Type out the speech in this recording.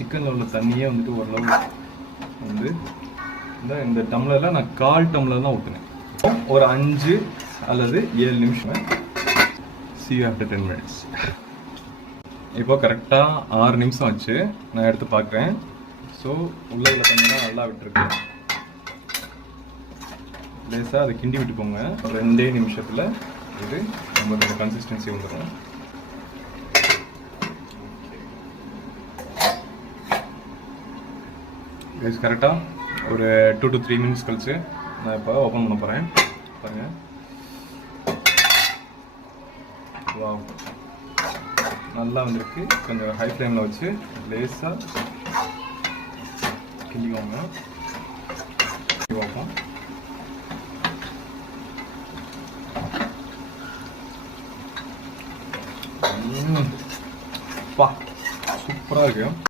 சிக்கனில் உள்ள தண்ணியே வந்துட்டு ஓரளவு வந்து இந்த டம்ளரில் நான் 1/4 டம்ளர் தான் ஊற்றுனேன். ஒரு 5 அல்லது 7 நிமிஷம். see you after 10 minutes. இப்போ கரெக்டாக 6 நிமிஷம் ஆச்சு. நான் எடுத்து பார்க்குறேன். ஸோ உள்ள தண்ணியெலாம் நல்லா விட்டுருக்கு. லேசாக அதை கிண்டி விட்டுக்கோங்க. 2 நிமிஷத்தில் இது நம்மளோட கன்சிஸ்டன்சி வந்துடும். கைஸ் கரெக்டாக ஒரு 2 to 3 மினிட்ஸ் கழிச்சு நான் இப்போ ஓப்பன் பண்ண போகிறேன். பாருங்கள், வாவ், நல்லா வந்திருக்கு. கொஞ்சம் ஹை ஃப்ளேமில் வச்சு லேசாக கிண்டிக்கோங்க. பார்ப்போம். பா, சூப்பராக இருக்கு.